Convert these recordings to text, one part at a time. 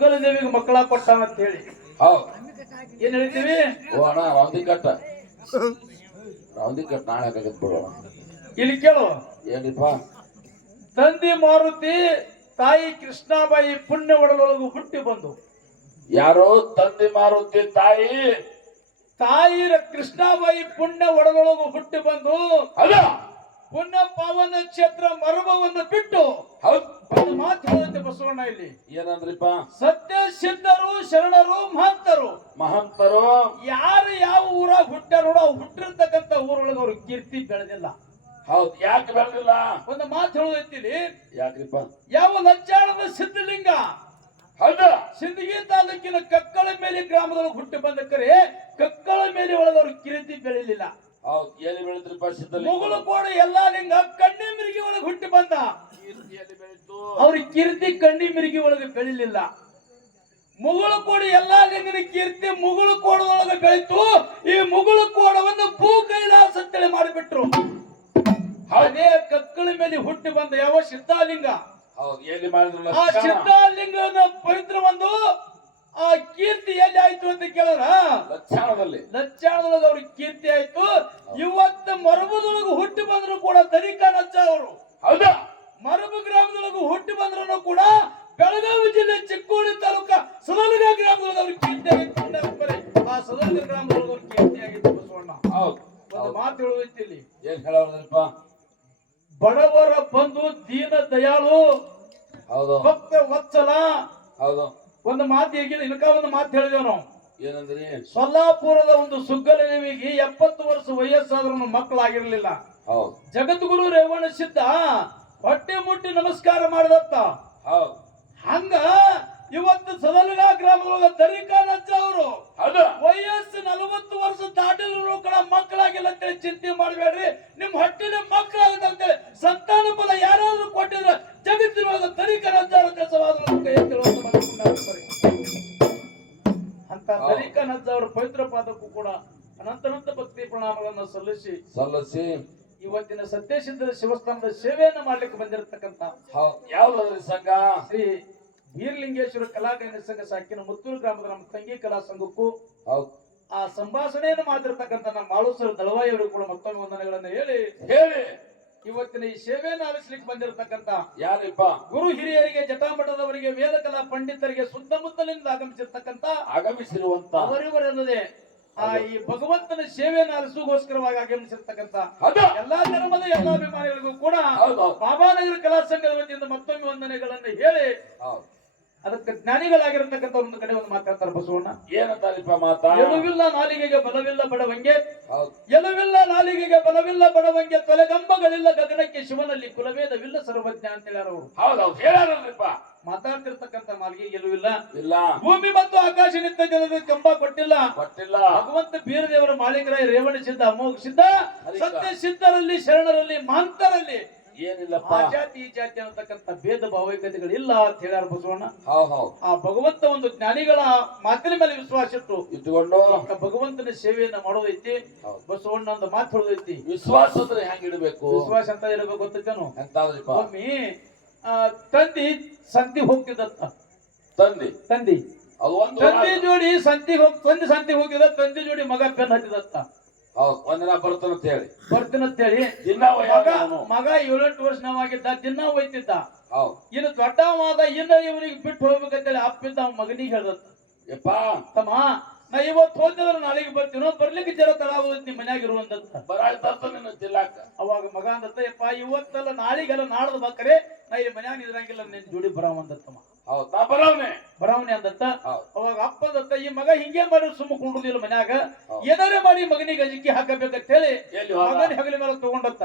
ದೇವಿಗೆ ಮಕ್ಕಳ ಕೊಟ್ಟ ಅಂತ ಹೇಳಿ ಹೌದು ಏನ್ ಹೇಳ್ತೀವಿ? ಓ ಅಣ್ಣ ರೌಂದಿ ಕಟ್ಟ ನಾಳೆ ಹಾಕತ್ ಬಿಡೋಣ. ಇಲ್ಲಿ ಕೇಳು, ಏನಿಪ್ಪ? ತಂದೆ ಮಾರುತಿ ತಾಯಿ ಕೃಷ್ಣಾಬಾಯಿ ಪುಣ್ಯ ಒಡಲೊಳಗು ಹುಟ್ಟಿ ಬಂದು. ಯಾರೋ ತಂದೆ ಮಾರುತಿ ತಾಯಿ ಕೃಷ್ಣಾಬಾಯಿ ಪುಣ್ಯ ಒಡಲೊಳಗು ಹುಟ್ಟಿ ಬಂದು ಅಲ್ಲ ಪುಣ್ಯ ಪಾವನ ಕ್ಷೇತ್ರ ಮರ್ಮವನ್ನು ಬಿಟ್ಟು ಹೌದು ಒಂದು ಮಾತು ಹೇಳುತ್ತೆ ಬಸವಣ್ಣ ಇಲ್ಲಿ. ಏನಂದ್ರಿಪ್ಪ? ಸತ್ಯ ಸಿದ್ಧರು ಶರಣರು ಮಹಂತರು ಯಾರು ಯಾವ ಊರಾಗ ಹುಟ್ಟಾರೋ ಹುಟ್ಟಿರ್ತಕ್ಕಂಥ ಊರೊಳಗೆ ಅವ್ರ ಕೀರ್ತಿ ಬೆಳೆದಿಲ್ಲ. ಹೌದು, ಯಾಕೆ ಬೆಳೆದಿಲ್ಲ? ಒಂದು ಮಾತು ಹೇಳುತ್ತಿಲ್ಲಿ, ಯಾಕ್ರಿಪ್ಪ? ಯಾವ ಲಜ್ಜಾಳದ ಸಿದ್ಧಲಿಂಗ ಹೌದು ಸಿಂದಗಿ ತಾಲೂಕಿನ ಕಕ್ಕಳ ಮೇಲೆ ಗ್ರಾಮದೊಳಗೆ ಹುಟ್ಟಿ ಬಂದಕ್ಕರೆ ಕಕ್ಕಳ ಮೇಲೆ ಒಳಗೆ ಅವ್ರ ಕೀರ್ತಿ ಬೆಳಿಲಿಲ್ಲ. ಹೌದು, ಎಲ್ಲಿ ಬೆಳೆದ್ರಿಪ್ಪ? ಸಿದ್ಧಲಿಂಗ ಮುಗುಳು ಕೋಡ ಎಲ್ಲಾ ಲಿಂಗ ಕಣ್ಣಿ ಮಿರಿಗಿ ಒಳಗೆ ಹುಟ್ಟಿ ಬಂದ. ಕೀರ್ತಿಯಲ್ಲಿ ಬೆಳೀತು. ಅವ್ರ ಕೀರ್ತಿ ಕಣ್ಣಿ ಮಿರಿಗಿ ಒಳಗೆ ಬೆಳಿಲಿಲ್ಲ. ಮುಗುಳು ಕೋಡಿ ಎಲ್ಲಾ ಲಿಂಗನ ಕೀರ್ತಿ ಮುಗುಳು ಕೋಡದೊಳಗೆ ಬೆಳೀತು. ಈ ಮುಗುಳು ಕೋಡವನ್ನು ಭೂ ಕೈಲಾಸ ಅಂತೇಳಿ ಮಾಡಿಬಿಟ್ರು. ಅದೇ ಕಕ್ಕಳ ಮೇಲೆ ಹುಟ್ಟಿ ಬಂದ ಯಾವ ಸಿದ್ಧಾಲಿಂಗ, ಹೌದು, ಎಲ್ಲಿ ಮಾಡಿದ್ರಲ್ಲ? ಆ ಸಿದ್ಧಾಲಿಂಗನ ಪವಿತ್ರ ಒಂದು ಆ ಕೀರ್ತಿ ಎಲ್ಲಿ ಆಯ್ತು ಅಂತ ಕೇಳಿದ್ರ ಲಚ್ಚಾಣದೊಳಗೆ ಅವ್ರಿಗೆ ಕೀರ್ತಿ ಆಯ್ತು. ಇವತ್ತು ಮರಬದೊಳಗೆ ಹುಟ್ಟಿ ಬಂದ್ರು ಕೂಡ ತನಿಖಾ ಲಚ್ಚ ಅವರು. ಹೌದಾ? ಮರಬ ಗ್ರಾಮದೊಳಗೆ ಹುಟ್ಟಿ ಬಂದ್ರು ಕೂಡ ಬೆಳಗಾವಿ ಜಿಲ್ಲೆ ಚಿಕ್ಕೋಡಿ ತಾಲೂಕ ಸದಲಗ ಗ್ರಾಮದೊಳಗೆ ಅವ್ರಿಗೆ ಕೀರ್ತಿ ಆಗಿತ್ತು. ಆ ಸದಲಗ ಗ್ರಾಮದೊಳಗೆ ಅವ್ರಿಗೆ ಕೀರ್ತಿ ಆಗಿತ್ತು ಬಸವಣ್ಣ. ಒಂದು ಮಾತು ಹೇಳುತ್ತಿಲ್ಲಿ, ಏನ್ ಹೇಳೋದ್ರಪ್ಪ? ಬಡವರ ಬಂಧು ದೀನ ದಯಾಳು ಹೌದು ಭಕ್ತ ವತ್ಸಲ. ಹೌದು, ಒಂದು ಮಾತು ಹೇಗಿಲ್ಲ ಇನ್ಕ ಒಂದು ಮಾತು ಹೇಳಿದೇವ್ ನಾವು. ಏನಂದ್ರಿ? ಸೊಲ್ಲಾಪುರದ ಒಂದು ಸುಗ್ಗಲದೇವಿಗೆ 70 ವರ್ಷ ವಯಸ್ಸಾದ್ರೂ ಮಕ್ಕಳಾಗಿರ್ಲಿಲ್ಲ. ಹೌದು, ಜಗದ್ಗುರು ರೇವಣ ಸಿದ್ಧ ಹೊಟ್ಟೆ ಮುಟ್ಟಿ ನಮಸ್ಕಾರ ಮಾಡಿದತ್ತ. ಹೌದು, ಹಂಗ ಇವತ್ತು ಸದಲಗ ಗ್ರಾಮದೊಳಗ ತನಿಖಾ ಲಜ್ಜ ಅವರು ವಯಸ್ಸು 40 ವರ್ಷ ದಾಟಿದ್ರು ಕೂಡ ಮಕ್ಕಳಾಗಿಲ್ಲ ಅಂತೇಳಿ ಚಿಂತೆ ಮಾಡಬೇಡ್ರಿ. ನಿಮ್ ಹೊಟ್ಟಿನ ಮಕ್ಕಳಾಗುತ್ತೆ ಅಂತೇಳಿ ಸಂತಾನ ಫಲ ಯಾರಾದ್ರೂ ಕೊಟ್ಟಿದ್ರೆ ಜಗತ್ತಿನೊಳಗ ತನಿಖಾ ಲಜ್ಜ ಅಂತ ತನಿಖಾ ಲಜ್ಜ ಅವರ ಪವಿತ್ರ ಪಾದಕ್ಕೂ ಕೂಡ ಅನಂತ ಭಕ್ತಿ ಪ್ರಣಾಮಗಳನ್ನು ಸಲ್ಲಿಸಿ ಇವತ್ತಿನ ಸತ್ಯಸಿದ್ಧರ ಶಿವಸ್ಥಾನದ ಸೇವೆಯನ್ನು ಮಾಡ್ಲಿಕ್ಕೆ ಬಂದಿರತಕ್ಕಂತ ಯಾವ್ದು ಸಂಘ? ಶ್ರೀ ವೀರಲಿಂಗೇಶ್ವರ ಕಲಾಗಾಯನ ಸಂಘ ಸಾಕಿನ ಮುತ್ತೂರು ಗ್ರಾಮದ ನಮ್ಮ ತಂಗಿ ಕಲಾ ಸಂಘಕ್ಕೂ ಆ ಸಂಭಾಷಣೆಯನ್ನು ಮಾಡಿರ್ತಕ್ಕಂಥ ನಮ್ಮ ಮಾಳುಸರು ದಳವಾಯಿ ಅವರಿಗೂ ಕೂಡ ಮತ್ತೊಮ್ಮೆ ವಂದನೆಗಳನ್ನು ಹೇಳಿ ಇವತ್ತಿನ ಈ ಸೇವೆಯನ್ನು ಆಲಿಸ್ಲಿಕ್ಕೆ ಬಂದಿರತಕ್ಕಂತ ಯಾರಿಪ್ಪ? ಗುರು ಹಿರಿಯರಿಗೆ, ಜಟಾಮಠದವರಿಗೆ, ವೇದ ಕಲಾ ಪಂಡಿತರಿಗೆ, ಸುತ್ತಮುತ್ತಲಿಂದ ಆಗಮಿಸಿರುವಂತ ಅವರಿವರೆಲ್ಲದೆ ಆ ಈ ಭಗವಂತನ ಸೇವೆಯನ್ನು ಆಲಿಸುಗೋಸ್ಕರವಾಗಿ ಆಗಮಿಸಿರ್ತಕ್ಕಂಥ ಎಲ್ಲಾ ಧರ್ಮದ ಎಲ್ಲಾ ಅಭಿಮಾನಿಗಳಿಗೂ ಕೂಡ ಬಾಬಾನಗರ ಕಲಾ ಸಂಘದ ವತಿಯಿಂದ ಮತ್ತೊಮ್ಮೆ ವಂದನೆಗಳನ್ನು ಹೇಳಿ ಅದಕ್ಕೆ ಜ್ಞಾನಿಗಳಾಗಿರತಕ್ಕಂಥ ಒಂದು ಕಡೆ ಒಂದು ಮಾತಾಡ್ತಾರೆ ಬಸವಣ್ಣ. ಏನಂತಾರಿಪ್ಪ ಮಾತಾ? ಎಲುವಿಲ್ಲ ನಾಲಿಗೆಗೆ ಬಲವಿಲ್ಲ ಬಡವಂಗೆ, ಎಲುವಿಲ್ಲ ನಾಲಿಗೆಗೆ ಬಲವಿಲ್ಲ ಬಡವಂಗೆ, ತೊಲೆಗಂಬಗಳಿಲ್ಲ ಗಗನಕ್ಕೆ ಶಿವನಲ್ಲಿ ಕುಲವೇದವಿಲ್ಲ ಸರ್ವಜ್ಞ ಅಂತ ಹೇಳ್ಯಾರವರು. ಹೌದೌದು, ಹೇಳ್ಯಾರಲ್ರಿಪ್ಪ. ಮಾತಾಡ್ತಿರ್ತಕ್ಕಂಥ ಮಾಲಿಗೆ ಗೆಲುವಿಲ್ಲ ಇಲ್ಲ, ಭೂಮಿ ಮತ್ತು ಆಕಾಶ ನಿಂತ ಜನರಿಗೆ ಕಂಬ ಕೊಟ್ಟಿಲ್ಲ. ಭಗವಂತ ಬೀರದೇವರ ಮಾಳಿಗರಾಯ ರೇವಣ ಸಿದ್ಧ ಅಮೋಘ ಸಿದ್ಧ ಸತ್ಯ ಸಿದ್ಧರಲ್ಲಿ ಶರಣರಲ್ಲಿ ಮಹಂತರಲ್ಲಿ ಏನಿಲ್ಲಪ್ಪ ಆ ಜಾತಿ ಈ ಜಾತಿ ಅನ್ನತಕ್ಕಂಥ ಭೇದ ಭಾವೈಕ್ಯತೆಗಳು ಇಲ್ಲ ಅಂತ ಹೇಳ್ಯಾರ ಬಸವಣ್ಣ. ಹೌದು, ಆ ಭಗವಂತ ಒಂದು ಜ್ಞಾನಿಗಳ ಮಾತಿನ ಮೇಲೆ ವಿಶ್ವಾಸ ಇಟ್ಟುಕೊಂಡು ಭಗವಂತನ ಸೇವೆಯನ್ನ ಮಾಡೋದೈತಿ. ಬಸವಣ್ಣ ಒಂದು ಮಾತು ಹೇಳೋದೈತಿ, ವಿಶ್ವಾಸ ಅಂದ್ರೆ ಹೆಂಗ್ ಇಡಬೇಕು? ವಿಶ್ವಾಸ ಅಂತ ಇರಬೇಕು ಗೊತ್ತೇನು? ಒಮ್ಮೆ ತಂದಿ ಸಂತಿ ಹೋಗ್ತಿದ್ದ. ತಂದಿ ಜೋಡಿ ಸಂತಿ ಹೋಗಿದ. ತಂದಿ ಜೋಡಿ ಮಗ ಪೆನ್ ಹತ್ತಿದತ್ತ. ಒಂದಿನ ಬರ್ತಾನಂತ ಹೇಳಿ ಮಗ 7-8 ವರ್ಷ ನಾವಾಗಿದ್ದ. ದಿನ ಒಯ್ತಿದ್ದ. ಇನ್ನು ದೊಡ್ಡವಾದ ಇನ್ನ ಇವನಿಗೆ ಬಿಟ್ಟು ಹೋಗ್ಬೇಕಂತೇಳಿ ಅಪ್ಪಿದ್ದ ಅವ್ ಮಗನಿಗೆ ಹೇಳ್ದತ್ತ, ಯಪ್ಪ ತಮ್ಮ ನಾ ಇವತ್ತು ಹೋದ್ರೆ ನಾಳೆಗೆ ಬರ್ತೀನೋ, ಬರ್ಲಿಕ್ಕೆ ಜರ ತಡ ಆಗೋದ್ ನಿಮ್ ಮನ್ಯಾಗ ಇರುವಂತ. ಅವಾಗ ಮಗ ಅಂದತ್ತ, ಯಪ್ಪ ಇವತ್ತೆಲ್ಲ ನಾಳಿಗೆಲ್ಲ ನಾಡ್ದು ಬಾಕರೆ ನಾ ಇಲ್ಲಿ ಮನ್ಯಾಗ ನಿದ್ರಂಗಿಲ್ಲ, ನಿನ್ ಜೋಡಿ ಬರಾವಂದತ್ತಮ್ಮ. ಬರಾವಣೆ ಅಂದತ್ತ. ಅವಾಗ ಅಪ್ಪ ಅಂದತ್ತ, ಈ ಮಗ ಹಿಂಗೆ ಮಾಡಿ ಸುಮ್ಮ ಕುಂಡುದಿಲ್ಲ ಮನ್ಯಾಗ, ಏನಾರೇ ಮಾಡಿ ಮಗನಿಗೆ ಅಜಿಕ್ಕಿ ಹಾಕಬೇಕಂತ ಹೇಳಿ ಮಗನ ಹೆಗಲಿ ಮೇಲೆ ತಗೊಂಡತ್ತ.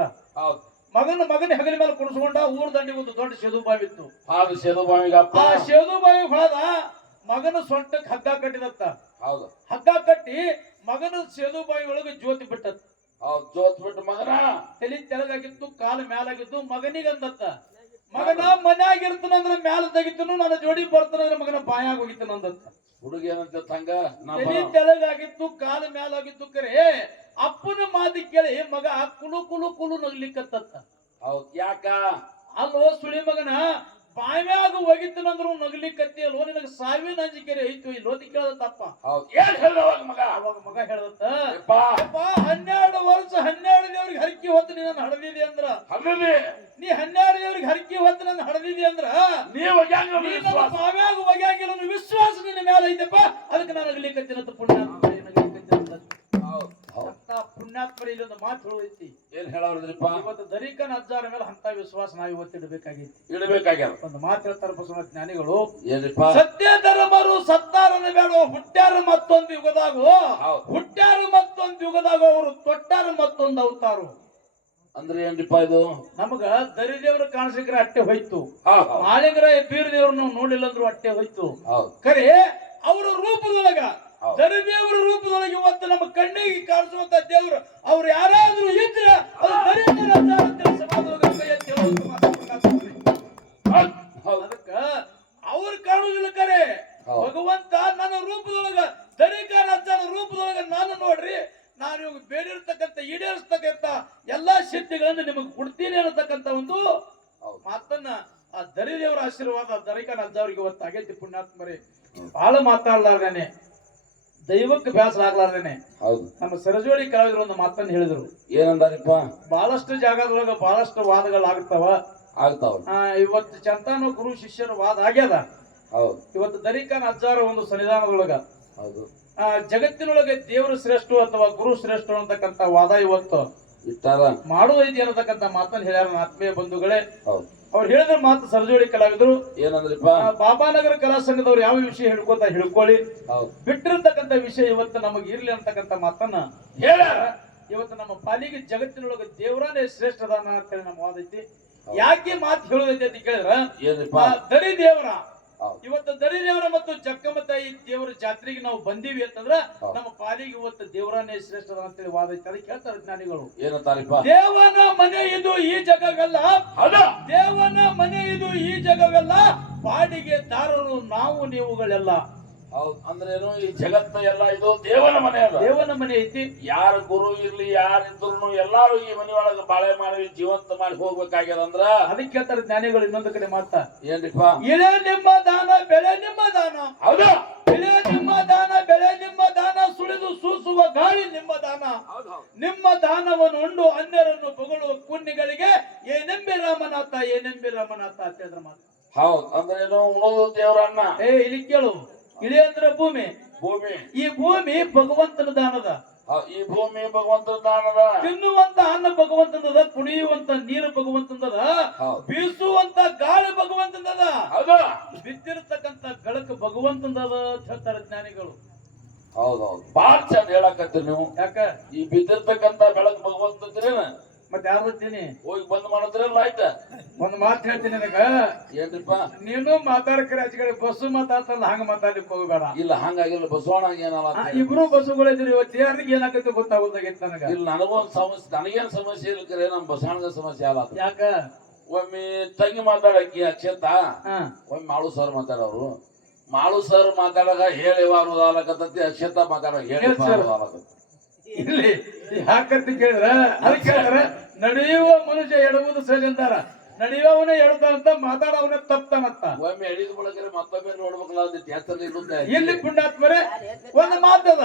ಮಗನ ಹೆಗಲಿ ಮೇಲೆ ಕುಡಿಸ್ಕೊಂಡ. ಊರ್ ದಂಡಿಗೆ ಒಂದು ದೊಡ್ಡ ಸೇದು ಬಾವಿ ಇತ್ತು. ಆ ಸೇದು ಬಾವಿ ಹೊಳದ ಮಗನ ಸೊಂಟಕ್ಕೆ ಹಗ್ಗ ಕಟ್ಟಿದತ್ತ. ಹಗ್ಗ ಕಟ್ಟಿ ಮಗನ ಸೇದು ಬಾವಿ ಒಳಗೆ ಜ್ಯೋತಿ ಬಿಟ್ಟತ್. ಬಿಟ್ಟು ಮಗನ ತಲೆ ತೆಳಗಾಗಿತ್ತು, ಕಾಲು ಮ್ಯಾಲಾಗಿತ್ತು. ಮಗನಿಗೆ ಅಂದತ್ತ, ಮಗನ ಮನ್ಯಾಗ ಇರ್ತನಂದ್ರ ಮ್ಯಾಲ ತೆಗಿತನು, ನನ್ನ ಜೋಡಿ ಬರ್ತನಂದ್ರ ಮಗನ ಬಾಯಾಗ ಹೋಗಿತ್ತನ ಅಂದತ್ತ. ಹುಡುಗಿ ಏನಂತ ತಂಗ ತಲೆ ತೆಳಗಾಗಿತ್ತು, ಕಾಲು ಮ್ಯಾಲಾಗಿತ್ತು. ಕರೆ ಅಪ್ಪನ ಮಾತಿ ಕೇಳಿ ಮಗ ಕುಲು ಕುಲು ಕುಲು ನಗ್ಲಿಕ್ಕತ್ತ. ಯಾಕ? ಅಲ್ಲೋ ಸುಳಿ ಮಗನ ಬಾವ್ಯಾಗ ಒಗಿತನಂದ್ರು ನಗಲಿಕತ್ತಿಯಲ್ಲೋ ನಿನಗೆ ಸಾವಿನ ಅಂಜಿಕೆರೆ ಐತು ಇಲ್ಲಿ ಓದಿ ಕೇಳದ ತಪ್ಪ. ಹೌದು ಏನ್ ಹೇಳ್ದ ಅವಾಗ ಮಗ? ಅವಾಗ ಮಗ ಹೇಳ್ದತ್ತ ಯಪ್ಪ 12 ವರ್ಷ 12 ದೇವ್ರಿಗೆ ಹರಕಿ ಹೊತ್ತು ನೀನು ಹಡದಿದಿ ಅಂದ್ರ ಹರ್ಲಿ ನೀ 12 ದೇವ್ರಿಗೆ ಹರಕಿ ಹೊತ್ತು ನನ್ನ ಹಡದಿದಿ ಅಂದ್ರ ನೀವು ಹೆಂಗ ವಿಶ್ವಾಸ ಬಾವ್ಯಾಗ ಒಗ್ಯಾಂಗಿಲ್ಲ ಅನ್ನೋ ವಿಶ್ವಾಸ ನಿನ್ನ ಮೇಲೆ ಐತಪ್ಪ. ಅದಕ್ಕೆ ನಾನು ನಗಲಿಕತ್ತಿನಂತ ಪುಣ್ಯಾತ್ಮ ಪುಣ್ಯಾತ್ಮರಿ ಇಲ್ಲೊಂದು ಮಾತು ಹೇಳೈತಿ. ಏನ್ ಹೇಳವ್ರದ್ರಿಪ್ಪ? ಇವತ್ತು ದರಿಕನ ಅಜ್ಜಾರ ಮೇಲೆ ಅಂತ ವಿಶ್ವಾಸ ನಾವು ಇವತ್ತು ಇಡಬೇಕಾಗೈತಿ. ಇಡಬೇಕಾಗ್ಯಾರ. ಒಂದು ಮಾತು ಹೇಳ್ತಾರ ಬಸವಣ್ಣ ಜ್ಞಾನಿಗಳು, ಏನ್ರಿಪ್ಪ? ಸತ್ಯ ಧರ್ಮರು ಸತ್ತಾರನ ಬೇಡ, ಹುಟ್ಟ್ಯಾರ ಮತ್ತೊಂದು ಯುಗದಾಗು, ಹುಟ್ಟ್ಯಾರ ಮತ್ತೊಂದು ಯುಗದಾಗ ಅವರು ತೊಟ್ಟಾರ ಮತ್ತೊಂದು ಅವತಾರು. ಅಂದ್ರೆ ಏನ್ರಿಪ್ಪ ಇದು? ನಮಗ ದರಿದೇವ್ರ ಕಾಣಿಸಿಕ್ರೆ ಅಟ್ಟೆ ಹೋಯ್ತು, ಮಾಳಿಂಗರ ಬೀರ್ ದೇವ್ರ ನಾವು ನೋಡಿಲ್ಲ ಅಂದ್ರು ಅಟ್ಟೆ ಹೋಯ್ತು. ಖರೆ ಅವರ ರೂಪದೊಳಗ ದರಿದೇವರ ರೂಪದೊಳಗೆ ಇವತ್ತು ನಮ್ಮ ಕಣ್ಣಿಗೆ ಕಾಣಿಸುವಂತ ದೇವರು ಅವ್ರು ಯಾರಾದ್ರೂ ಇದ್ರೆ ಅದು ಅದಕ್ಕ ಅವ್ರು ಕಾಣುದಿಲ್ಲ. ಕರೆ ಭಗವಂತ ನನ್ನ ರೂಪದೊಳಗ ದರಿಕಾರ ಅಜ್ಜನ ರೂಪದೊಳಗ ನಾನು ನೋಡ್ರಿ, ನಾನು ಇವಾಗ ಬೇಡಿರ್ತಕ್ಕಂಥ ಈಡೇರಿಸ್ತಕ್ಕಂಥ ಎಲ್ಲಾ ಸಿದ್ಧಿಗಳನ್ನು ನಿಮಗೆ ಕೊಡ್ತೀನಿ ಅನ್ನತಕ್ಕಂಥ ಒಂದು ಮಾತನ್ನ ಆ ದರಿದೇವರ ಆಶೀರ್ವಾದ ದರಿಕಾರ ಅಜ್ಜ ಅವ್ರಿಗೆ ಇವತ್ತು ಆಗೈತಿ. ಪುಣ್ಯಾತ್ಮರೇ ಬಹಳ ಮಾತಾಡ್ಲಾರ್ದೇನೆ, ದೈವಕ್ಕೆ ಬೇಸರ ಆಗ್ಲಾರ್ದೇನೆ ನಮ್ಮ ಸರಜೋಳಿ ಕಲಾವಿದರು ಒಂದು ಮಾತನ್ನು ಹೇಳಿದ್ರು. ಏನಂದಾರಿಪ್ಪ? ಬಹಳಷ್ಟು ಜಾಗದೊಳಗ ಬಹಳಷ್ಟು ವಾದಗಳಾಗ್ತಾವ. ಆಗ್ತಾವ. ಇವತ್ತು ಚಂತಾನು ಗುರು ಶಿಷ್ಯರ ವಾದ ಆಗ್ಯದ. ಇವತ್ತು ದರಿಕಾನ ಅಜ್ಜಾರ ಒಂದು ಸನ್ನಿಧಾನದೊಳಗ ಜಗತ್ತಿನೊಳಗೆ ದೇವರು ಶ್ರೇಷ್ಠ ಅಥವಾ ಗುರು ಶ್ರೇಷ್ಠ ಅಂತಕ್ಕಂಥ ವಾದ ಇವತ್ತು ಮಾಡುವೈತಿ ಅನ್ನತಕ್ಕಂಥ ಮಾತನ್ನು ಹೇಳ್ಯಾರ. ಆತ್ಮೀಯ ಬಂಧುಗಳೇ, ಅವ್ರು ಹೇಳಿದ್ರ ಮಾತು ಸರಜೋಳಿ ಕಲಾವಿದರು ಏನಂದ್ರಿಪ್ಪ? ಬಾಬಾನಗರ ಕಲಾ ಸಂಘದವ್ರು ಯಾವ ವಿಷಯ ಹೇಳ್ಕೊತ ಹೇಳ್ಕೊಳ್ಳಿ, ಬಿಟ್ಟಿರ್ತಕ್ಕಂಥ ವಿಷಯ ಇವತ್ತು ನಮಗೆ ಇರ್ಲಿ ಅಂತಕ್ಕಂಥ ಮಾತನ್ನ ಹೇಳ್ಯಾರ. ಇವತ್ತು ನಮ್ಮ ಪಾಲಿಗೆ ಜಗತ್ತಿನೊಳಗೆ ದೇವರಾನೇ ಶ್ರೇಷ್ಠದಾನ ಅಂತ ಹೇಳಿ ನಮ್ಮ ವಾದ ಐತಿ. ಯಾಕೆ ಮಾತು ಹೇಳೋದೈತಿ ಅಂತ ಕೇಳಿದ್ರ, ದರಿ ದೇವರ ಇವತ್ತು ದರಿ ದೇವರ ಮತ್ತು ಜಕ್ಕಮ್ಮ ತಾಯಿ ದೇವರ ಜಾತ್ರೆಗೆ ನಾವು ಬಂದೀವಿ ಅಂತಂದ್ರ ನಮ್ಮ ಪಾಲಿಗೆ ಇವತ್ತು ದೇವರಾನೇ ಶ್ರೇಷ್ಠದ ಅಂತೇಳಿ ವಾದ ಐತಿ. ಅದಕ್ಕೆ ಹೇಳ್ತಾರೆ ಜ್ಞಾನಿಗಳು, ದೇವನ ಮನೆ ಇದು ಈ ಜಗವೆಲ್ಲ, ದೇವನ ಮನೆ ಇದು ಈ ಜಗವೆಲ್ಲ, ಬಾಡಿಗೆ ದಾರರು ನಾವು ನೀವುಗಳೆಲ್ಲ. ಅಂದ್ರೇನು? ಈ ಜಗತ್ತ ಎಲ್ಲ ಇದು ದೇವನ ಮನೆ ಅದ, ದೇವನ ಮನೆ ಐತಿ. ಯಾರ ಗುರು ಇರ್ಲಿ ಯಾರಿದ್ರು ಎಲ್ಲಾರು ಈ ಮನೆಯೊಳಗ ಬಾಳೆ ಮಾಡಿ ಜೀವಂತ ಮಾಡಿ ಹೋಗ್ಬೇಕಾಗ್ಯದ ಅಂದ್ರ ಅದಕ್ಕೆ ಹೇಳ್ತಾರೆ ಜ್ಞಾನಿಗಳು ಇನ್ನೊಂದು ಕಡೆ ಮಾತಾ. ಏನ್ರಿಪ್ಪ? ಇಳೆ ನಿಮ್ಮ ದಾನ ಬೆಳೆ ನಿಮ್ಮ ದಾನ. ಹೌದಾ? ಇಳೆ ನಿಮ್ಮ ದಾನ ಬೆಳೆ ನಿಮ್ಮ ದಾನ, ಸುಳಿದು ಸೂಸುವ ಗಾಳಿ ನಿಮ್ಮ ದಾನ. ನಿಮ್ಮ ದಾನವನ್ನು ಉಂಡು ಅನ್ಯರನ್ನು ಬೊಗಳುವ ಪುಣ್ಯಗಳಿಗೆ ಏನೆಂಬೆ ರಾಮನಾಥ ಏನೆಂಬೆ ರಾಮನಾಥ ಅಂತ ಹೇಳಿದ್ರ ಮಾತು. ಹೌದು. ಅಂದ್ರೇನು? ಉಣೋದು ದೇವರನ್ನ. ಇಲ್ಲಿ ಕೇಳು, ಇಳಿ ಅಂದ್ರೆ ಭೂಮಿ. ಭೂಮಿ, ಈ ಭೂಮಿ ಭಗವಂತನ ದಾನದ. ಈ ಭೂಮಿ ಭಗವಂತನ ದಾನದ. ತಿನ್ನುವಂತ ಅನ್ನ ಭಗವಂತನದ, ಕುಡಿಯುವಂತ ನೀರು ಭಗವಂತನದ, ಬೀಸುವಂತ ಗಾಳಿ ಭಗವಂತನದ, ಬಿದ್ದಿರತಕ್ಕಂತ ಬೆಳಕು ಭಗವಂತನದ ಅಂತ ಹೇಳ್ತಾರೆ ಜ್ಞಾನಿಗಳು. ಹೌದೌದು, ಬಾಳ್ ಚಂದ ಹೇಳಕತ್ತೀರಿ ನೀವು. ಯಾಕ? ಈ ಬಿದ್ದಿರ್ತಕ್ಕಂತ ಬೆಳಕು ಭಗವಂತಂದ್ರೇನ ಮತ್ತೆ ಯಾರ್ದೀನಿ ಹೋಗಿ ಬಂದ್ ಮಾಡಿದ್ರಲ್ಲ. ಆಯ್ತ ಒಂದ್ ಮಾತು ಹೇಳ್ತೀನಿ ನಿನಗ. ಏನ್ರಿಪ್ಪ? ನೀನು ಮಾತಾಡ್ಕರೆ ಆಚೆ ಬಸ್ಸು ಮಾತಾಡ್ತಲ್ಲ, ಹಂಗ ಮಾತಾಡ್ಲಿಕ್ಕೆ ಹೋಗಬೇಡ. ಇಲ್ಲ ಹಂಗಾಗಿಲ್ಲ, ಬಸವಣ್ಣ ಏನಲ್ಲ. ಇಬ್ರು ಬಸ್ಸುಗಳಿದ್ರಿ, ಇವತ್ತು ಯಾರಿಗೆ ಏನಾಗತ್ತೆ ಗೊತ್ತಾಗೋದಾಗೈತೆ ನನಗ. ಇಲ್ಲ, ನನಗೊಂದು ಸಮಸ್ಯೆ, ನನಗೇನ್ ಸಮಸ್ಯೆ ಇಲ್ಲ, ಕರೆ ನಮ್ ಬಸವಣ್ಣಗ ಸಮಸ್ಯೆ ಅಲ್ಲ. ಯಾಕ? ಒಮ್ಮೆ ತಂಗಿ ಮಾತಾಡಕಿ ಅಕ್ಷತ, ಒಮ್ಮೆ ಮಾಳು ಸರ್ ಮಾತಾಡೋರು, ಮಾಳು ಸರ್ ಮಾತಾಡಾಗ ಹೇಳಿ ಅನ್ನೋದಾಗತ್ತತಿ, ಅಕ್ಷತ ಮಾತಾಡೋ ಹೇಳಿ ಅನ್ನೋದಾಗತ್ತ. ಇಲ್ಲಿ ಯಾಕಂತ ಕೇಳಿದ್ರ ಅದಕ್ಕೆ ಕೇಳಿದ್ರ, ನಡೆಯುವ ಮನುಷ್ಯ ಎಡುವುದು ಸಹಜ ಅಂತಾರ. ನಡೆಯುವವನೇ ಎಡುತ್ತಾನಂತ, ಮಾತಾಡವನೇ ತಪ್ತಾನಂತ. ಒಮ್ಮೆ ಎಡಿದ ಬಳಕರೆ ಮತ್ತೊಮ್ಮೆ ನೋಡ್ಬೇಕಲ್ಲ. ಇಲ್ಲಿ ಪುಣ್ಯಾತ್ಮರೇ ಒಂದು ಮಾತದ,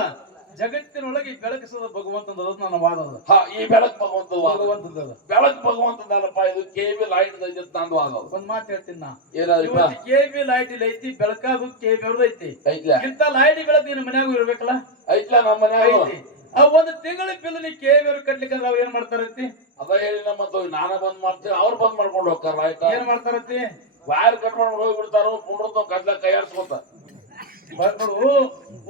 ಜಗತ್ತಿನೊಳಗೆ ಬೆಳಕಿಸದ ಭಗವಂತದ ನನ್ನ ವಾದದ. ಈ ಬೆಳಕು ಭಗವಂತದ, ಬೆಳಕು ಭಗವಂತದಲ್ಲಪ್ಪ. ಇದು ಕೆಬಿ ಲೈಟ್ ನಂದು ವಾದ. ಒಂದ್ ಮಾತು ಹೇಳ್ತೀನಿ ನಾ, ಏನಾದ್ರು ಕೆಬಿ ಲೈಟ್ ಇಲ್ಲಿ ಐತಿ, ಬೆಳಕಾದು ಕೆಬಿ ಅವ್ರದ್ದು ಐತಿ. ಇಂತ ಲೈಟ್ ಬೆಳಕು ನಿನ್ನ ಮನ್ಯಾಗ ಇರ್ಬೇಕಲ್ಲ. ಐತ್ಲಾ? ನಮ್ಮ ಮನ್ಯಾಗ ಐತಿ. ಒಂದು ತಿಂಗಳ ಬಿಲ್ ನೀ ಕೆಬಿ ಅವ್ರು ಕಟ್ಲಿಕ್ಕೆ ಅವ್ರು ಏನ್ ಮಾಡ್ತಾರತಿ? ಅದ ಹೇಳಿ ನಮ್ಮ ನಾನ ಬಂದ್ ಮಾಡ್ತೇವೆ, ಅವ್ರು ಬಂದ್ ಮಾಡ್ಕೊಂಡು ಹೋಗ್ತಾರ. ಲೈಟ್ ಏನ್ ಮಾಡ್ತಾರತಿ? ವೈರ್ ಕಟ್ ಮಾಡ್ಕೊಂಡು ಹೋಗ್ಬಿಡ್ತಾರ, ಪುಂಡ್ರ ಕಡ್ಲ ಕೈಯಾಡ್ಸ್ಕೊತ. ನೋಡು,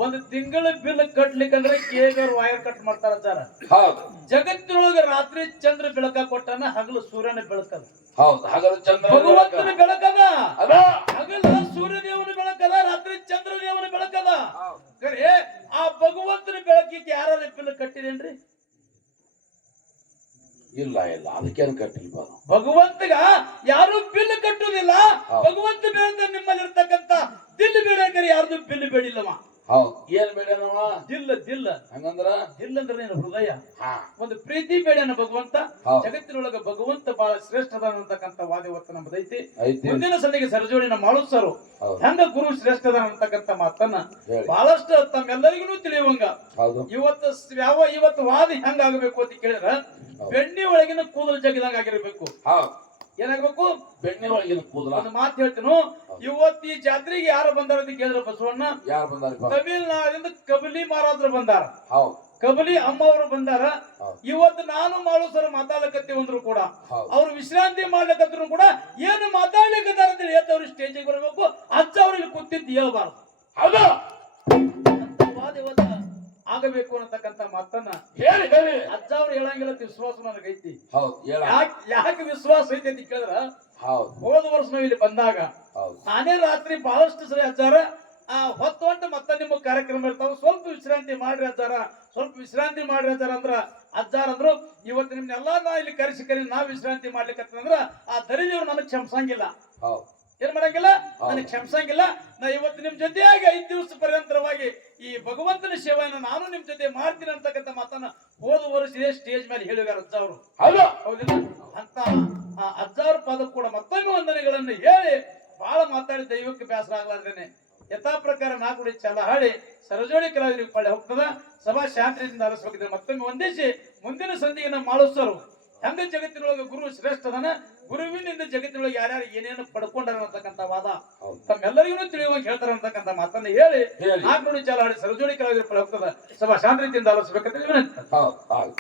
ಒಂದು ತಿಂಗಳ ಬಿಲ್ ಕಟ್ಲಿಕ್ಕಂದ್ರೆ ಕೆಬಿ ಅವ್ರು ವೈರ್ ಕಟ್ ಮಾಡ್ತಾರ ಸರ್. ಹೌದು. ಜಗತ್ತಿನೊಳಗೆ ರಾತ್ರಿ ಚಂದ್ರ ಬೆಳಕ ಕೊಟ್ಟನ, ಹಗಲು ಸೂರ್ಯನ ಬೆಳಕದ. ಹೌದು, ಹಗಲು ಚಂದ್ರ ಭಗವಂತನ ಬೆಳಕದ. ಅದ ಹಗಲು ಸೂರ್ಯ ದೇವನ ಬೆಳಕದ, ರಾತ್ರಿ ಚಂದ್ರ ದೇವನ ಬೆಳಕದ. ಖರೆ ಆ ಭಗವಂತನ ಬೆಳಕಿಗೆ ಯಾರ ಬಿಲ್ ಕಟ್ಟಿದೇನ್ರಿ? ಇಲ್ಲ ಇಲ್ಲ, ಅದಕ್ಕೇನು ಕಟ್ಟಿಲ್ಲ. ಭಗವಂತಗ ಯಾರು ಬಿಲ್ ಕಟ್ಟುದಿಲ್ಲ. ಭಗವಂತ ಬೇಡ ನಿಮ್ಮಲ್ಲಿ ಇರ್ತಕ್ಕಂತ ದಿಲ್ ಬೇಡಕರಿ ಯಾರ್ದು ಬಿಲ್ ಬೇಡಿಲ್ಲವ. ಹೌದು ಏನ್ ಬೇಡನವ ದಿಲ್ಲ ಹಂಗಂದ್ರ ಅಂದ್ರೆ ನಿನ್ನ ಹೃದಯ ಹಾ ಒಂದು ಪ್ರೀತಿ ಬೇಡನ ಭಗವಂತ ಹೌದು. ಜಗತ್ತಿನೊಳಗ ಭಗವಂತ ಬಹಳ ಶ್ರೇಷ್ಠದಾನಂತಕ್ಕಂಥ ವಾದ ಇವತ್ತು ನಮ್ಮದೈತಿ ಐತಿ ಮುಂದಿನ ಸಂದಿಗೆ ಸರಜೋಡಿನ ಮಾಳುಸರು ಹೌದು. ಹೆಂಗ ಗುರು ಶ್ರೇಷ್ಠದಾನ ಅಂತಕ್ಕಂಥ ಮಾತನ್ನ ಹೇಳಿ. ಬಹಳಷ್ಟು ತಮ್ಮೆಲ್ಲರಿಗೂ ತಿಳಿಯುವಂಗ ಹೌದು ಇವತ್ತು ವಾದ ಹೆಂಗ ಆಗಬೇಕು ಅಂತ ಕೇಳಿದ್ರ ಬೆಣ್ಣಿ ಒಳಗಿನ ಕೂದಲು ಜಗಿದಂಗ ಆಗಿರ್ಬೇಕು. ಹೌದು ಏನಾಗ್ಬೇಕು? ಬೆಣ್ಣೆ ಒಳಗಿನ ಕೂದಲ ಒಂದು ಮಾತು ಹೇಳ್ತೀನು. ಇವತ್ತು ಈ ಜಾತ್ರೆಗೆ ಯಾರು ಬಂದಾರ ಅಂತ ಕೇಳಿದ್ರ ಬಸವಣ್ಣ ಯಾರು ಬಂದಾರ ತಮಿಳ್ನಾಡಿನಿಂದ ಕಬಲಿ ಮಹಾರಾಜರು ಬಂದಾರ, ಹೌದು ಕಬಲಿ ಅಮ್ಮ ಅವರು ಬಂದಾರ. ಹೌದು. ಇವತ್ತು ನಾನು ಮಾಳುಸರು ಮಾತಾಡ್ಲಕತ್ತೀವಿ ಅಂದ್ರು ಕೂಡ ಹೌದು. ಅವ್ರು ವಿಶ್ರಾಂತಿ ಮಾಡ್ಲಿಕ್ಕಂದ್ರು ಕೂಡ ಏನು ಮಾತಾಡ್ಲಿಕ್ಕತ್ತಾರ ಅಂತ ಹೇಳ್ತವ್ರು ಸ್ಟೇಜಿಗೆ ಬರ್ಬೇಕು. ಅಜ್ಜ ಅವ್ರಿಗೆ ಕೂತಿದ್ದು ಹೇಳ್ಬಾರ್ದು. ಹೌದು ಅಂತ ವಾದ ಇವತ್ತ ಆಗಬೇಕು ಅನ್ನತಕ್ಕಂಥ ಮಾತನ್ನ ಹೇಳಿ ಹೇಳಿ ಅಜ್ಜ ಅವ್ರು ಹೇಳಂಗಿಲ್ಲ ಅಂತ ವಿಶ್ವಾಸ ನನಗೈತಿ. ಹೌದು ಹೇಳ ಯಾಕೆ ವಿಶ್ವಾಸ ಐತಿ ಅಂತ ಕೇಳಿದ್ರ ಹೌದು ಹೋದ ವರ್ಷ ನಾವು ಇಲ್ಲಿ ಬಂದಾಗ ಹೌದು ನಾನೇ ರಾತ್ರಿ ಬಹಳಷ್ಟು ಸರಿ ಅಜ್ಜಾರ ಹೊತ್ತು ಹೊಂಟು ಮತ್ತೆ ನಿಮ್ಮ ಕಾರ್ಯಕ್ರಮ ಇರ್ತಾವ, ಸ್ವಲ್ಪ ವಿಶ್ರಾಂತಿ ಮಾಡ್ರಿ ಅಜ್ಜಾರ, ಸ್ವಲ್ಪ ವಿಶ್ರಾಂತಿ ಮಾಡ್ರಿ ಅಜ್ಜಾರ ಅಂದ್ರ ಅಜ್ಜಾರ ಅಂದ್ರು ಇವತ್ತು ನಿಮ್ನೆಲ್ಲಾ ನಾ ಇಲ್ಲಿ ಕರೆಸಿ ನಾವ್ ವಿಶ್ರಾಂತಿ ಮಾಡ್ಲಿಕ್ಕಂದ್ರ ಆ ದರಿದೇವ್ರು ನನಗ್ ಕ್ಷಮಿಸಂಗಿಲ್ಲ. ಹೌದು ಏನ್ ಮಾಡಂಗಿಲ್ಲ, ನನಗೆ ಕ್ಷಮಿಸಂಗಿಲ್ಲ. ನಾ ಇವತ್ತು ನಿಮ್ ಜೊತೆಯಾಗಿ 5 ದಿವಸ ಪರ್ಯಂತರವಾಗಿ ಈ ಭಗವಂತನ ಸೇವೆಯನ್ನು ನಾನು ನಿಮ್ ಜೊತೆ ಮಾಡ್ತೀನಿ ಅಂತಕ್ಕಂಥ ಮಾತನ್ನ ಹೋದ ವರ್ಷ ಇದೇ ಸ್ಟೇಜ್ ಮೇಲೆ ಹೇಳಿದಾರ ಅಜ್ಜ ಅವರು. ಹೌದು ಹೌದಿಲ್ಲ? ಅಂತ ಆ ಅಜ್ಜ ಅವ್ರ ಪದ ಕೂಡ ಮತ್ತೊಮ್ಮೆ ವಂದನೆಗಳನ್ನು ಹೇಳಿ ಬಹಳ ಮಾತಾಡಿ ದೈವಕ್ಕೆ ಬೇಸರ ಆಗ್ಲಾರ್ದೇನೆ ಯಥಾ ಪ್ರಕಾರ ನಾಲ್ಕು ಚಾಲ ಹಾಡಿ ಸರಜೋಡಿ ಕಲಾವಿದರಿಗೆ ಪಳ್ಳಿ ಹೋಗ್ತದ. ಸಭಾ ಶಾಂತಿಯಿಂದ ಹರಿಸಬೇಕಿದ್ರೆ ಮತ್ತೊಮ್ಮೆ ವಂದಿಸಿ ಮುಂದಿನ ಸಂಧಿಗೆ ನಮ್ಮ ಮಾಳುಸರು ಹೆಂಗ ಜಗತ್ತಿನೊಳಗೆ ಗುರು ಶ್ರೇಷ್ಠದನ, ಗುರುವಿನಿಂದ ಜಗತ್ತಿನೊಳಗೆ ಯಾರ್ಯಾರು ಏನೇನು ಪಡ್ಕೊಂಡಾರ ಅಂತಕ್ಕಂಥ ವಾದ ತಮ್ಮೆಲ್ಲರಿಗೂ ತಿಳಿಯುವಂಗೆ ಹೇಳ್ತಾರ ಅಂತಕ್ಕಂಥ ಮಾತನ್ನ ಹೇಳಿ ನಾಲ್ಕು ಚಾಲ ಹಾಡಿ ಸರಜೋಡಿ ಕಲಾವಿದರಿಗೆ ಪಳ್ಳಿ ಹೋಗ್ತದ. ಸಭಾ ಶಾಂತಿಯಿಂದ ಹರಿಸಬೇಕಂತ ವಿನಂತಿ. ಹೌದು